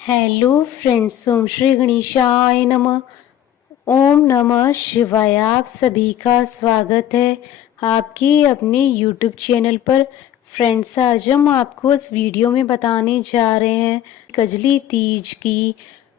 Hello friends, ओम श्री गणेशाय नमः। ओम नमः शिवाय। आप सभी का स्वागत है आपके अपने यूट्यूब चैनल पर। फ्रेंड्स, आज हम आपको इस वीडियो में बताने जा रहे हैं कजली तीज की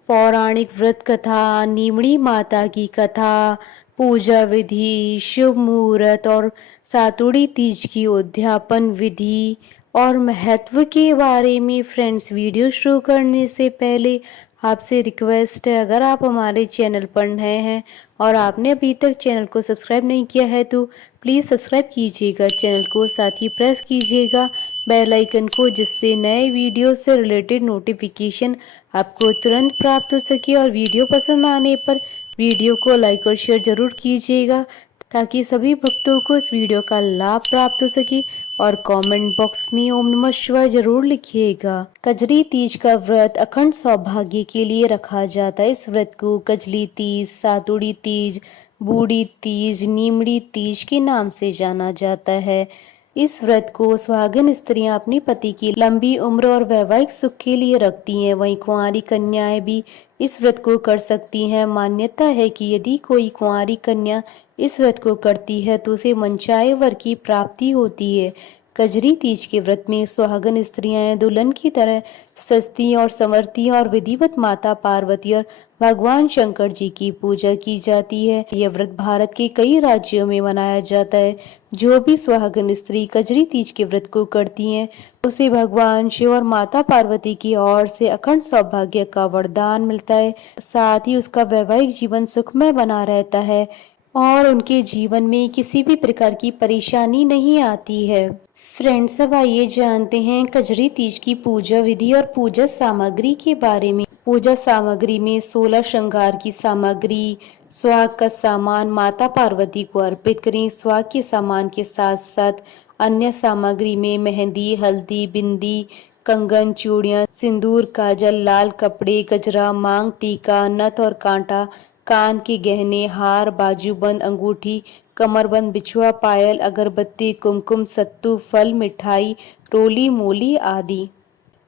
पौराणिक व्रत कथा, नीमड़ी माता की कथा, पूजा विधि, शुभ मुहूर्त और सातुड़ी तीज की उद्यापन विधि और महत्व के बारे में। फ्रेंड्स, वीडियो शुरू करने से पहले आपसे रिक्वेस्ट है, अगर आप हमारे चैनल पर नए हैं और आपने अभी तक चैनल को सब्सक्राइब नहीं किया है तो प्लीज़ सब्सक्राइब कीजिएगा चैनल को, साथ ही प्रेस कीजिएगा बेल आइकन को, जिससे नए वीडियो से रिलेटेड नोटिफिकेशन आपको तुरंत प्राप्त हो सके। और वीडियो पसंद आने पर वीडियो को लाइक और शेयर ज़रूर कीजिएगा ताकि सभी भक्तों को इस वीडियो का लाभ प्राप्त हो सके। और कमेंट बॉक्स में ओम नमः शिवाय जरूर लिखिएगा। कजरी तीज का व्रत अखंड सौभाग्य के लिए रखा जाता है। इस व्रत को कजली तीज, सातुड़ी तीज, बूढ़ी तीज, नीमड़ी तीज के नाम से जाना जाता है। इस व्रत को सुहागिन स्त्रियां अपने पति की लंबी उम्र और वैवाहिक सुख के लिए रखती हैं। वहीं कुंवारी कन्याएं भी इस व्रत को कर सकती हैं। मान्यता है कि यदि कोई कुंवारी कन्या इस व्रत को करती है तो उसे मनचाहे वर की प्राप्ति होती है। कजरी तीज के व्रत में सुहागन स्त्रियां दुल्हन की तरह सजती और संवरती और विधिवत माता पार्वती और भगवान शंकर जी की पूजा की जाती है। यह व्रत भारत के कई राज्यों में मनाया जाता है। जो भी सुहागन स्त्री कजरी तीज के व्रत को करती हैं उसे भगवान शिव और माता पार्वती की ओर से अखंड सौभाग्य का वरदान मिलता है। साथ ही उसका वैवाहिक जीवन सुखमय बना रहता है और उनके जीवन में किसी भी प्रकार की परेशानी नहीं आती है। फ्रेंड्स, अब आइए जानते हैं कजरी तीज की पूजा विधि और पूजा सामग्री के बारे में। पूजा सामग्री में 16 श्रृंगार की सामग्री, सुहाग का सामान माता पार्वती को अर्पित करें। सुहाग के सामान के साथ साथ अन्य सामग्री में मेहंदी, हल्दी, बिंदी, कंगन, चूड़ियां, सिंदूर, काजल, लाल कपड़े, गजरा, मांग टीका, नथ और कांटा, कान के गहने, हार, बाजूबंद, अंगूठी, कमरबंद, बिछुआ, पायल, अगरबत्ती, कुमकुम, सत्तू, फल, मिठाई, रोली मोली आदि।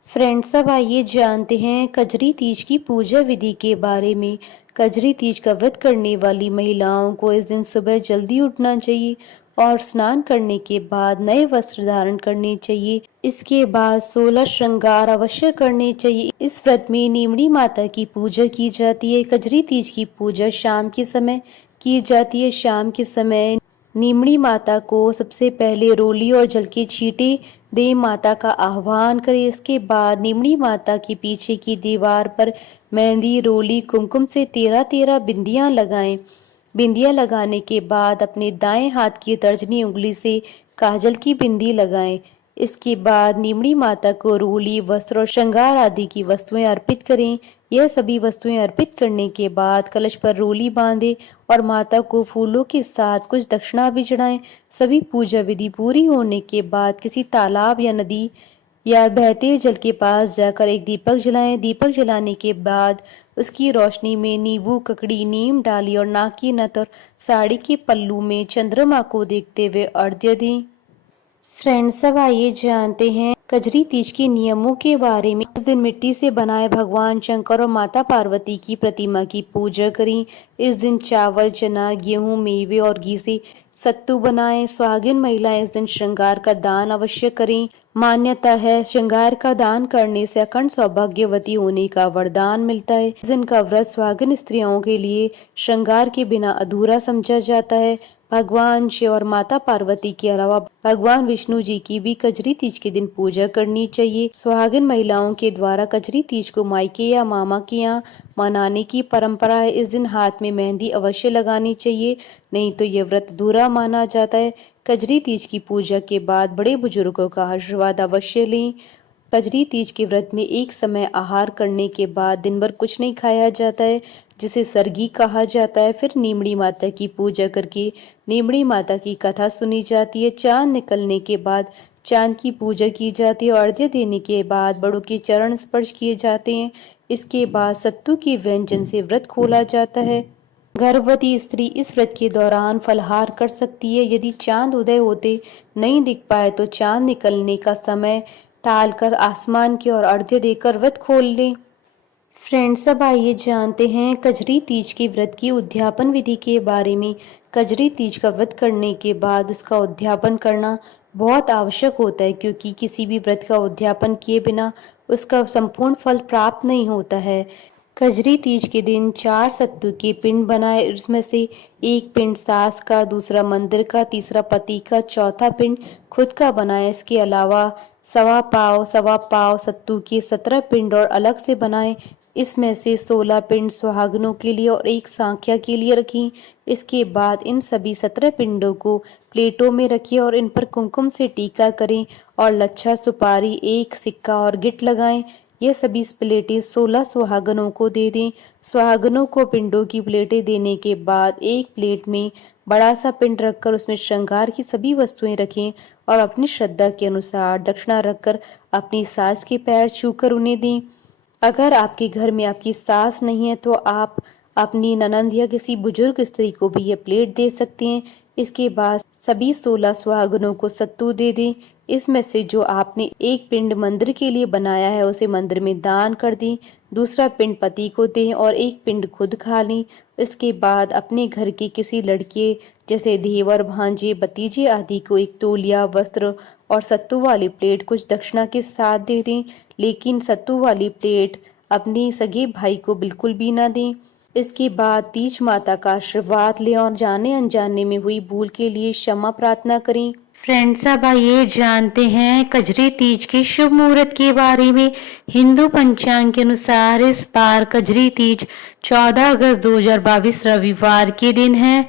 फ्रेंड्स, अब आइए जानते हैं कजरी तीज की पूजा विधि के बारे में। कजरी तीज का व्रत करने वाली महिलाओं को इस दिन सुबह जल्दी उठना चाहिए और स्नान करने के बाद नए वस्त्र धारण करने चाहिए। इसके बाद 16 श्रृंगार अवश्य करने चाहिए। इस व्रत में नीमड़ी माता की पूजा की जाती है। कजरी तीज की पूजा शाम के समय की जाती है। शाम के समय नीमड़ी माता को सबसे पहले रोली और जल के छींटे दे माता का आह्वान करें। इसके बाद नीमड़ी माता के पीछे की दीवार पर मेहंदी, रोली, कुमकुम से 13-13 बिंदियां लगाएं। बिंदियां लगाने के बाद अपने दाएं हाथ की तर्जनी उंगली से काजल की बिंदी लगाएं। इसके बाद नीमड़ी माता को रोली, वस्त्र और श्रृंगार आदि की वस्तुएं अर्पित करें। यह सभी वस्तुएं अर्पित करने के बाद कलश पर रोली बांधे और माता को फूलों के साथ कुछ दक्षिणा भी चढ़ाएं। सभी पूजा विधि पूरी होने के बाद किसी तालाब या नदी या बहते जल के पास जाकर एक दीपक जलाएं। दीपक जलाने के बाद उसकी रोशनी में नींबू, ककड़ी, नीम डाली और नाक की नथ और साड़ी के पल्लू में चंद्रमा को देखते हुए अर्घ्य दें। फ्रेंड्स, अब आइए जानते हैं कजरी तीज के नियमों के बारे में। इस दिन मिट्टी से बनाए भगवान शंकर और माता पार्वती की प्रतिमा की पूजा करें। इस दिन चावल, चना, गेहूं, मेवे और घी से सत्तू बनाएं। सुहागिन महिलाएं इस दिन श्रृंगार का दान अवश्य करें। मान्यता है श्रृंगार का दान करने से अखंड सौभाग्यवती होने का वरदान मिलता है। इस दिन का व्रत सुहागिन स्त्रियों के लिए श्रृंगार के बिना अधूरा समझा जाता है। भगवान शिव और माता पार्वती के अलावा भगवान विष्णु जी की भी कजरी तीज के दिन पूजा करनी चाहिए। सुहागिन महिलाओं के द्वारा कजरी तीज को मायके या मामा के यहाँ मनाने की परंपरा है। इस दिन हाथ में मेहंदी अवश्य लगानी चाहिए, नहीं तो यह व्रत अधूरा माना जाता है। कजरी तीज की पूजा के बाद बड़े बुजुर्गों का आशीर्वाद अवश्य लें। कजरी तीज के व्रत में एक समय आहार करने के बाद दिन भर कुछ नहीं खाया जाता है, जिसे सरगी कहा जाता है। फिर नीमड़ी माता की पूजा करके नीमड़ी माता की कथा सुनी जाती है। चांद निकलने के बाद चांद की पूजा की जाती है और अर्घ्य देने के बाद बड़ों के चरण स्पर्श किए जाते हैं। इसके बाद सत्तू के व्यंजन से व्रत खोला जाता है। गर्भवती स्त्री इस व्रत के दौरान फलाहार कर सकती है। यदि चांद उदय होते नहीं दिख पाए तो चांद निकलने का समय टालकर आसमान की ओर अर्घ्य देकर व्रत खोल लें। फ्रेंड्स, अब आइए जानते हैं कजरी तीज के व्रत की उद्यापन विधि के बारे में। कजरी तीज का व्रत करने के बाद उसका उद्यापन करना बहुत आवश्यक होता है, क्योंकि किसी भी व्रत का उद्यापन किए बिना उसका संपूर्ण फल प्राप्त नहीं होता है। कजरी तीज के दिन 4 सत्तू के पिंड बनाए, उसमें से एक पिंड सास का, दूसरा मंदिर का, तीसरा पति का, चौथा पिंड खुद का बनाए। इसके अलावा सवा पाव सत्तू के 17 पिंड और अलग से बनाए। इसमें से 16 पिंड सुहागनों के लिए और एक सांख्या के लिए रखी। इसके बाद इन सभी 17 पिंडों को प्लेटों में रखिए और इन पर कुमकुम से टीका करें और लच्छा, सुपारी, एक सिक्का और गिट लगाएं। ये सभी प्लेटें 16 सुहागनों को दे दें। सुहागनों को पिंडों की प्लेटें देने के बाद एक प्लेट में बड़ा सा पिंड रखकर उसमें श्रृंगार की सभी वस्तुएं रखें और अपनी श्रद्धा के अनुसार दक्षिणा रखकर अपनी सास के पैर छूकर उन्हें दें। अगर आपके घर में आपकी सास नहीं है तो आप अपनी ननंद या किसी बुजुर्ग स्त्री को भी ये प्लेट दे सकते हैं। इसके बाद सभी 16 सुहागनों को सत्तू दे दें। इसमें से जो आपने एक पिंड मंदिर के लिए बनाया है उसे मंदिर में दान कर दें, दूसरा पिंड पति को दें और एक पिंड खुद खा लें। इसके बाद अपने घर के किसी लड़के जैसे देवर, भांजे, भतीजे आदि को एक तौलिया, वस्त्र और सत्तू वाली प्लेट कुछ दक्षिणा के साथ दे दें, लेकिन सत्तू वाली प्लेट अपने सगे भाई को बिल्कुल भी ना दें। इसके बाद तीज माता का आशीर्वाद लें और जाने अनजाने में हुई भूल के लिए क्षमा प्रार्थना करें। फ्रेंड्स, अब आइए जानते हैं कजरी तीज के शुभ मुहूर्त के बारे में। हिंदू पंचांग के अनुसार इस बार कजरी तीज 14 अगस्त 2022 रविवार के दिन है।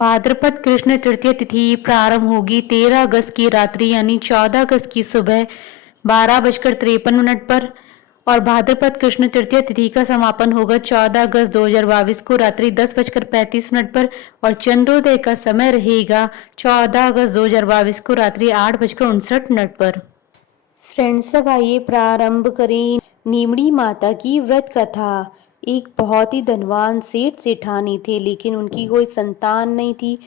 भाद्रपद कृष्ण तृतीय तिथि प्रारंभ होगी 13 अगस्त की रात्रि यानी 14 अगस्त की सुबह 12:53 पर और भाद्रपद कृष्ण तृतीय तिथि का समापन होगा 14 अगस्त 2022 को रात्रि 10:35 पर और चंद्रोदय का समय रहेगा 14 अगस्त 2022 को रात्रि 8:59 पर। फ्रेंड्स, अब आइए प्रारंभ करें नीमड़ी माता की व्रत कथा। एक बहुत ही धनवान सेठ सेठानी थे, लेकिन उनकी कोई संतान नहीं थी।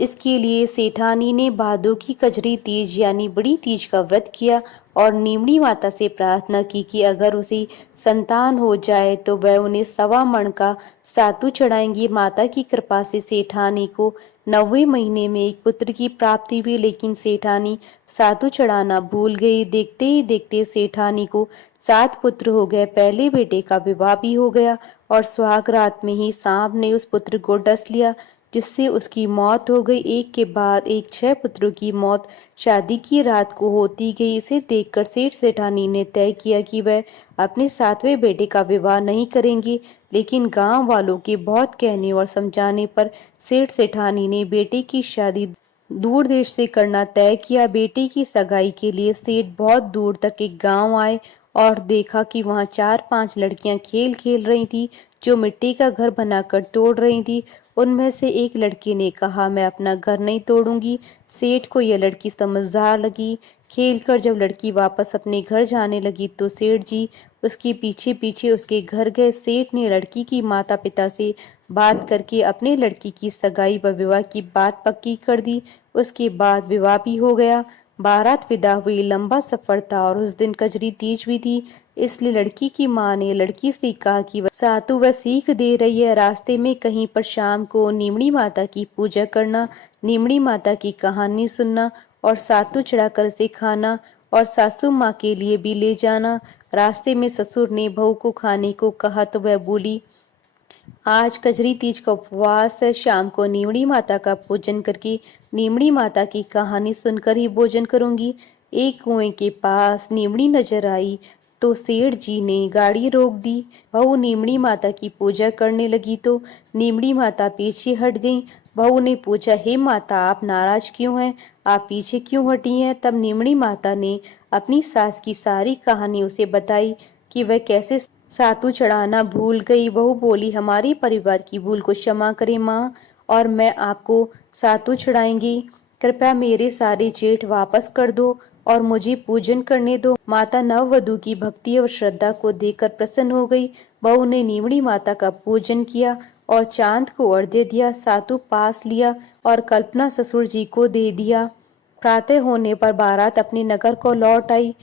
इसके लिए सेठानी ने भादों की कजरी तीज यानी बड़ी तीज का व्रत किया और नीमड़ी माता से प्रार्थना की कि अगर उसे संतान हो जाए तो वह उन्हें 1.25 मण का सातू चढ़ाएंगी। माता की कृपा से सेठानी को 9वें महीने में एक पुत्र की प्राप्ति हुई, लेकिन सेठानी सातू चढ़ाना भूल गई। देखते ही देखते सेठानी को 7 पुत्र हो गए। पहले बेटे का विवाह भी हो गया और सुहाग रात में ही सांप ने उस पुत्र को डस लिया, जिससे उसकी मौत हो गई। एक के बाद एक 6 पुत्रों की मौत शादी की रात को होती गई। इसे देखकर सेठ सेठानी ने तय किया कि वह अपने 7वें बेटे का विवाह नहीं करेंगे, लेकिन गांव वालों के बहुत कहने और समझाने पर सेठ सेठानी ने बेटे की शादी दूर देश से करना तय किया। बेटे की सगाई के लिए सेठ बहुत दूर तक एक गांव आए और देखा कि वहां 4-5 लड़कियां खेल खेल रही थी, जो मिट्टी का घर बनाकर तोड़ रही थी। उनमें से एक लड़की ने कहा, मैं अपना घर नहीं तोड़ूंगी। सेठ को यह लड़की समझदार लगी। खेलकर जब लड़की वापस अपने घर जाने लगी तो सेठ जी उसके पीछे पीछे उसके घर गए। सेठ ने लड़की की माता पिता से बात करके अपने लड़की की सगाई व विवाह की बात पक्की कर दी। उसके बाद विवाह भी हो गया। बारात विदा हुई। लंबा सफर था और उस दिन कजरी तीज भी थी, इसलिए लड़की की माँ ने लड़की से कहा कि वह सातु वह सीख दे रही है, रास्ते में कहीं पर शाम को नीमड़ी माता की पूजा करना, नीमड़ी माता की कहानी सुनना और सातु चढ़ाकर उसे खाना और सासू माँ के लिए भी ले जाना। रास्ते में ससुर ने बहू को खाने को कहा तो वह बोली, आज कजरी तीज का उपवास है, शाम को नीमड़ी माता का पूजन करके नीमड़ी माता की कहानी सुनकर ही भोजन करूंगी। एक कुएं के पास नीमड़ी नजर आई तो सेठ जी ने गाड़ी रोक दी। बहू नीमड़ी माता की पूजा करने लगी तो नीमड़ी माता पीछे हट गई। बहू ने पूछा, हे माता, आप नाराज क्यों हैं? आप पीछे क्यों हटी हैं? तब नीमड़ी माता ने अपनी सास की सारी कहानी उसे बताई कि वह कैसे सातू चढ़ाना भूल गई। बहू बोली, हमारे परिवार की भूल को क्षमा करें माँ, और मैं आपको सातू चढ़ाएंगी। कृपया मेरे सारे जेठ वापस कर दो और मुझे पूजन करने दो। माता नववधू की भक्ति और श्रद्धा को देखकर प्रसन्न हो गई। बहू ने नीमड़ी माता का पूजन किया और चांद को अर्घ्य दिया, सातू पास लिया और कल्पना ससुर जी को दे दिया। प्रातः होने पर बारात अपने नगर को लौट आई।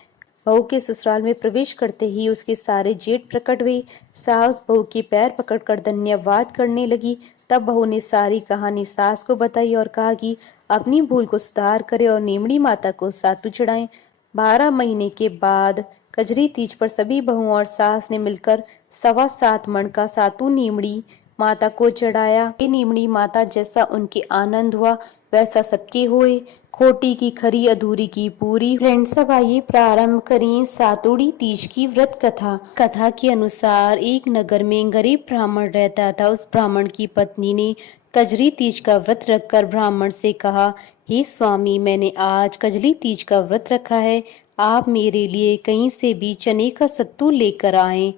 बहू के ससुराल में प्रवेश करते ही उसके सारे जेठ प्रकट हुए। सास बहू के पैर पकड़कर धन्यवाद करने लगी। तब बहू ने सारी कहानी सास को बताई और कहा कि अपनी भूल को सुधार करे और नीमड़ी माता को सातु चढ़ाएं। 12 महीने के बाद कजरी तीज पर सभी बहू और सास ने मिलकर 7.25 मण का सातु नीमड़ी माता को चढ़ाया। ये नीमड़ी माता जैसा उनके आनंद हुआ वैसा सबके हुए। खोटी की खरी अधूरी की पूरी। फ्रेंड्स, अब आइए प्रारंभ करें सातुड़ी तीज की व्रत कथा। कथा के अनुसार एक नगर में गरीब ब्राह्मण रहता था। उस ब्राह्मण की पत्नी ने कजरी तीज का व्रत रखकर ब्राह्मण से कहा, हे स्वामी, मैंने आज कजरी तीज का व्रत रखा है, आप मेरे लिए कहीं से भी चने का सत्तू लेकर आएं,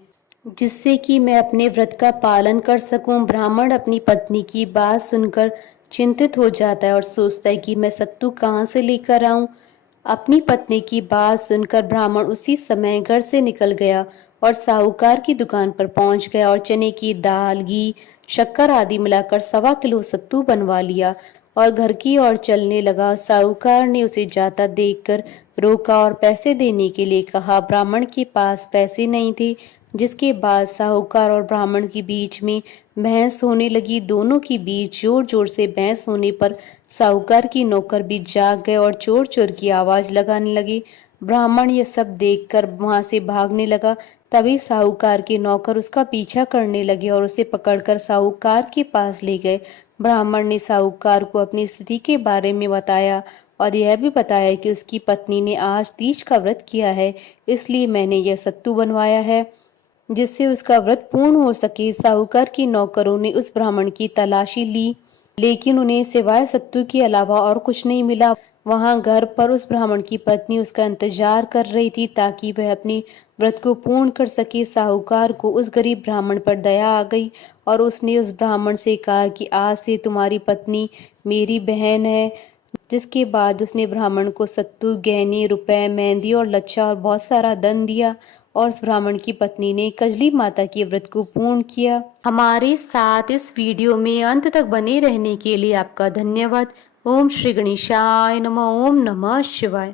जिससे कि मैं अपने व्रत का पालन कर सकूं। ब्राह्मण अपनी पत्नी की बात सुनकर चिंतित हो जाता है और सोचता है कि मैं सत्तू कहाँ से लेकर आऊं। अपनी पत्नी की बात सुनकर ब्राह्मण उसी समय घर से निकल गया और साहूकार की दुकान पर पहुंच गया और चने की दाल, घी, शक्कर आदि मिलाकर 1.25 किलो सत्तू बनवा लिया और घर की ओर चलने लगा। साहूकार ने उसे जाता देखकर रोका और पैसे देने के लिए कहा। ब्राह्मण के पास पैसे नहीं थे, जिसके बाद साहूकार और ब्राह्मण के बीच में बहस होने लगी। दोनों के बीच जोर जोर से बहस होने पर साहूकार की नौकर भी जाग गए और चोर चोर की आवाज लगाने लगे। ब्राह्मण यह सब देखकर वहां से भागने लगा। तभी साहूकार के नौकर उसका पीछा करने लगे और उसे पकड़कर साहूकार के पास ले गए। ब्राह्मण ने साहूकार को अपनी स्थिति के बारे में बताया और यह भी बताया कि उसकी पत्नी ने आज तीज का व्रत किया है, इसलिए मैंने यह सत्तू बनवाया है जिससे उसका व्रत पूर्ण हो सके। साहूकार के नौकरों ने उस ब्राह्मण की तलाशी ली, लेकिन उन्हें सिवाय सत्तू के अलावा और कुछ नहीं मिला। वहां घर पर उस ब्राह्मण की पत्नी उसका इंतजार कर रही थी ताकि वह अपने व्रत को पूर्ण कर सके। साहूकार को उस गरीब ब्राह्मण पर दया आ गई और उसने उस ब्राह्मण से कहा कि आज से तुम्हारी पत्नी मेरी बहन है। जिसके बाद उसने ब्राह्मण को सत्तू, गहने, रुपए, मेहंदी और लच्छा और बहुत सारा धन दिया और उस ब्राह्मण की पत्नी ने कजली माता के व्रत को पूर्ण किया। हमारे साथ इस वीडियो में अंत तक बने रहने के लिए आपका धन्यवाद। ओम श्री गणेशाय नमः। ओम नमः शिवाय।